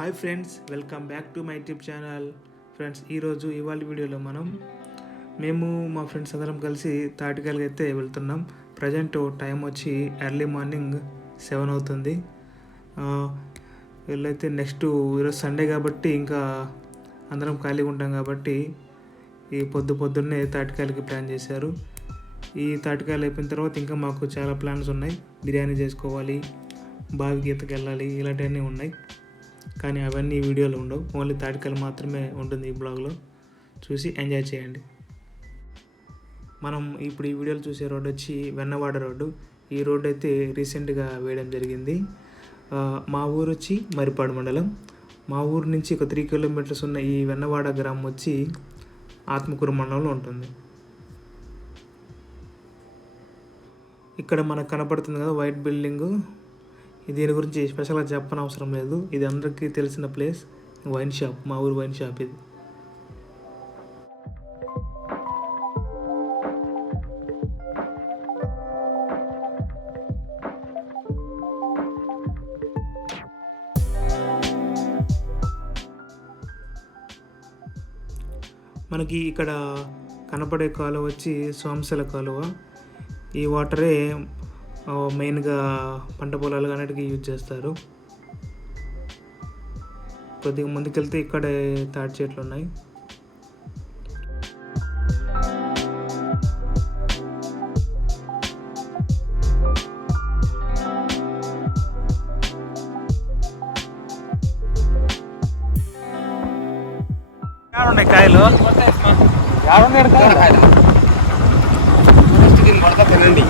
Hi friends, welcome back to my YouTube channel. Friends, ఇవాళ వీడియోలో మేము మా ఫ్రెండ్స్ అందరం కలిసి తాటికాయలకి అయితే వెళ్తున్నాం. ప్రజెంట్ టైం వచ్చి ఎర్లీ మార్నింగ్ 7 అవుతుంది. వీళ్ళైతే నెక్స్ట్ ఈరోజు సండే కాబట్టి ఇంకా అందరం ఖాళీగా ఉంటాం కాబట్టి ఈ పొద్దున్నే తాటికాయలకి ప్లాన్ చేశారు. ఈ తాటికాయలు అయిపోయిన తర్వాత ఇంకా మాకు చాలా ప్లాన్స్ ఉన్నాయి. బిర్యానీ చేసుకోవాలి, బావి గీతకి వెళ్ళాలి, ఇలాంటివన్నీ ఉన్నాయి. కానీ అవన్నీ ఈ వీడియోలో ఉండవు, ఓన్లీ తాటికాయలు మాత్రమే ఉంటుంది ఈ బ్లాగ్లో. చూసి ఎంజాయ్ చేయండి. మనం ఇప్పుడు ఈ వీడియోలో చూసే రోడ్డు వచ్చి వెన్నవాడ రోడ్డు. ఈ రోడ్డు అయితే రీసెంట్గా వేయడం జరిగింది. మా ఊరు వచ్చి మరిపాడు మండలం. మా ఊరు నుంచి ఒక 3 కిలోమీటర్స్ ఉన్న ఈ వెన్నవాడ గ్రామం వచ్చి ఆత్మకూరు మండలంలో ఉంటుంది. ఇక్కడ మనకు కనపడుతుంది కదా వైట్ బిల్డింగు, దీని గురించి స్పెషల్గా చెప్పనవసరం లేదు, ఇది అందరికీ తెలిసిన ప్లేస్. వైన్ షాప్, మా ఊరు వైన్ షాప్ ఇది. మనకి ఇక్కడ కనపడే కాలువ వచ్చి సోమశల కాలువ. ఈ వాటరే మెయిన్గా పంట పొలాలు అన్నిటికీ యూజ్ చేస్తారు. కొద్దిగా ముందుకెళ్తే ఇక్కడే తాటి చెట్లు ఉన్నాయి. కాయలు తినండి.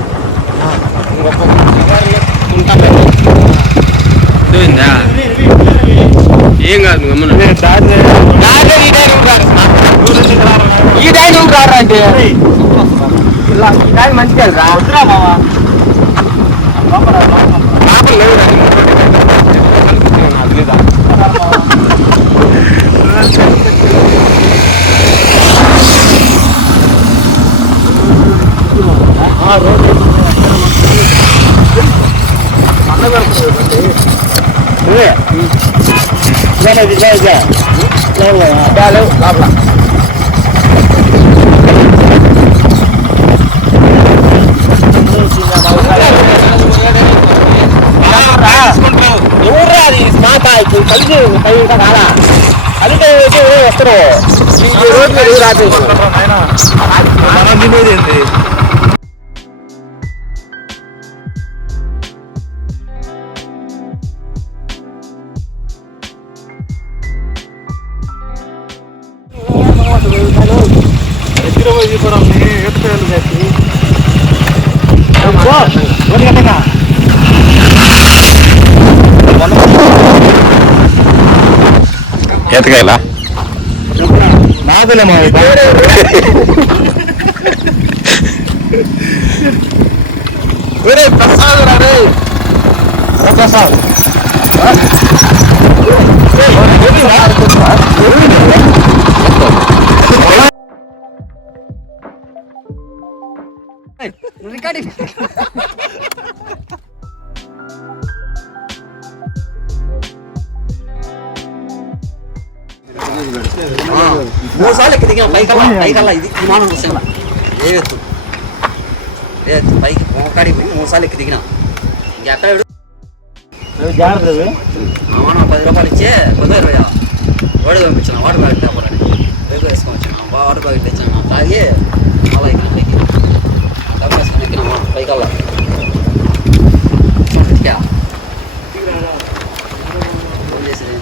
ఏం కాదు, ఈ డైన్ రారా అంటే ఈ డైన్ మంచిగా వస్తారు రాత్రి. ఎత్తకాయలా నాదులే మా ప్రసాద్ రే ప్రసాద్ రికార్డింగ్ మూసాలకి దిగిన పైకల్లా ఇది విమానం వస్తుంది. ఏవెత్తు పైకి మోకాడికి పోయి మూసాలకి దిగిన ఎక్కడ 10 రూపాయలు ఇచ్చే 20 వాడు పంపించాను. వాటర్ బ్యాగ్ తేపాలని వేగు వేసుకొని వచ్చాను. వాటర్ బ్యాగ్ తెచ్చాను. తాగి అలా ఎక్కిన పైకి డబ్బు వేసుకొని ఎక్కిన పైకల్లా ఫోన్ చేసేది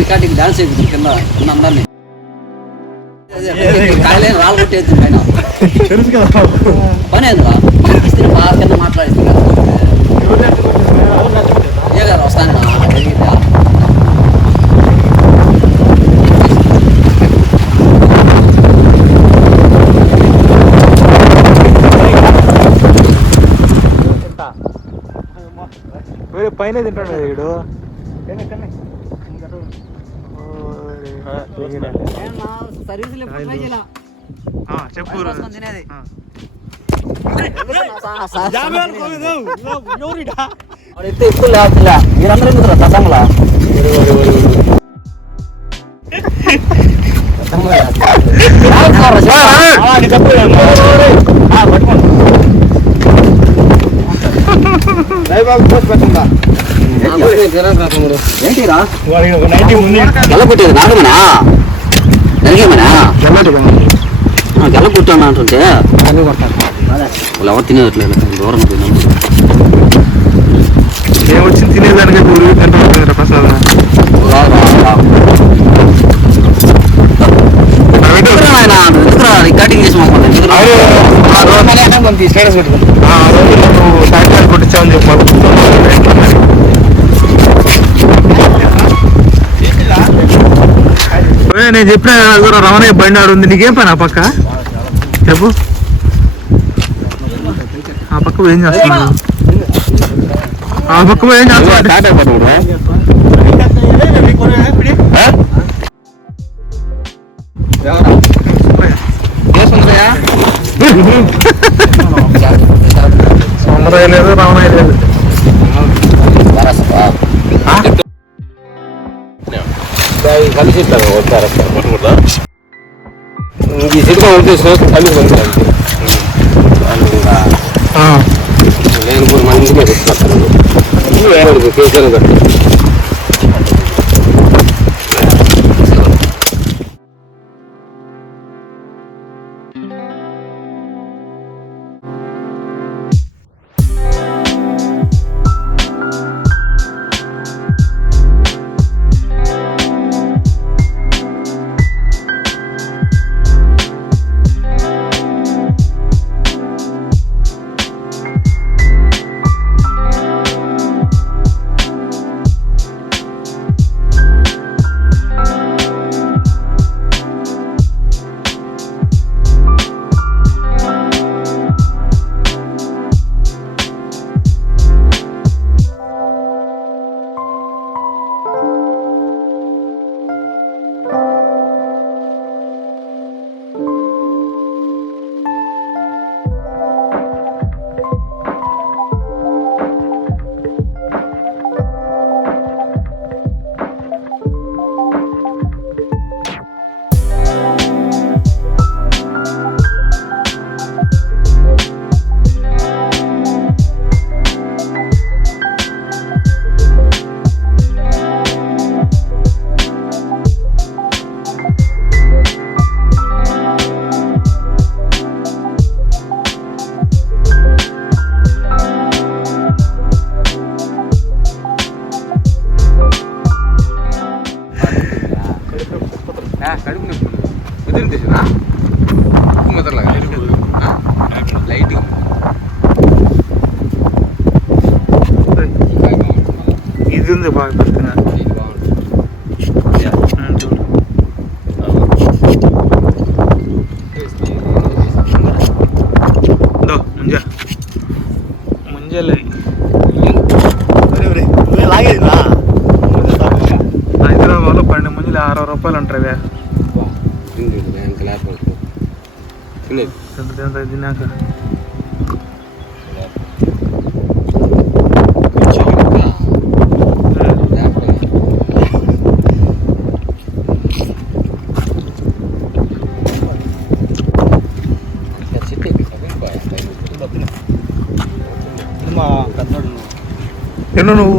రికార్డింగ్ డాన్స్ అయిపోతుంది కింద ఉన్న అందరినీ కాయలేని రాళ్ళు కొట్టేది పైన పని ఏంద్రా కింద మాట్లాడిస్తుంది. వేరే పైన తింటాడు కదా వీడు. చెప్పు మీరందరూ ఎందుకు తసంలా గెల్లకొట్టేది నాగమనా నరిగేమనా గెల్లకొట్టాను అంటుంటే వాళ్ళు ఎవరు తినేదట్లేదు దూరం తిన్నాము. ఏమొచ్చింది తినేదానికి ప్రసాదం రికార్డింగ్ చేసి కొట్టించామని చెప్పాలి. నేను చెప్పిన రమణయ్య బండి ఆడు ఉంది. నీకేం పని ఆ పక్క చెప్పు. ఆ పక్క ఏం చేస్తున్నావు? ఆ పక్క ఏం చేస్తున్నావు? సొందరయ్య లేదు రామయ్య లేదు. కలిసి ఈ సినిమా నేను 3 మందికి కేసీఆర్ కట్టి కడుపు నొప్పి ముదిరిన తెచ్చునా ఉప్పు ముద్రలాగా లైట్ ఇది ఉంది బాగా పెడుతున్నా ముంజలే హైదరాబాద్లో 12 ముంజలు 60 రూపాయలు అంటారు. తిన్నాక ఎన్నో నువ్వు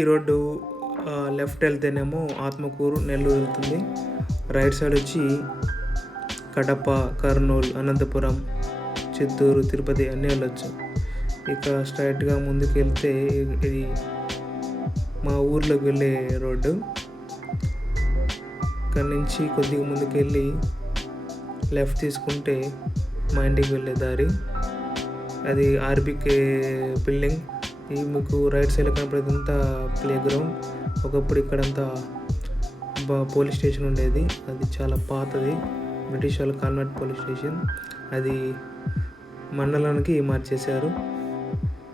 ఈ రోడ్డు లెఫ్ట్ వెళ్తేనేమో ఆత్మకూరు నెల్లూరు వెళ్తుంది. రైట్ సైడ్ వచ్చి కడప, కర్నూలు, అనంతపురం, చిత్తూరు, తిరుపతి అన్నీ వెళ్ళొచ్చు. ఇక స్ట్రైట్గా ముందుకు వెళ్తే ఇది మా ఊర్లోకి వెళ్ళే రోడ్డు. ఇక్కడ నుంచి కొద్దిగా ముందుకు వెళ్ళి లెఫ్ట్ తీసుకుంటే మా ఇంటికి వెళ్ళే దారి. అది ఆర్బికే బిల్డింగ్. ఇది మీకు రైట్ సైడ్ కనపడేదంతా ప్లే గ్రౌండ్. ఒకప్పుడు ఇక్కడంతా పోలీస్ స్టేషన్ ఉండేది. అది చాలా పాతది, బ్రిటిష్ వాళ్ళ కాన్వెంట్ పోలీస్ స్టేషన్. అది మండలానికి మార్చేశారు.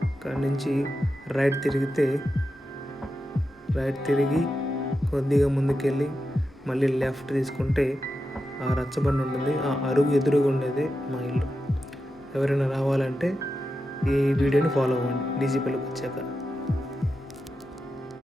అక్కడ నుంచి రైట్ తిరిగి కొద్దిగా ముందుకెళ్ళి మళ్ళీ లెఫ్ట్ తీసుకుంటే ఆ రచ్చబండ ఉంటుంది. ఆ అరుగు ఎదురుగా ఉండేదే మా ఇల్లు. ఎవరైనా రావాలంటే ఈ వీడియోని ఫాలో అవ్వండి డీజీపీలోకి వచ్చాక.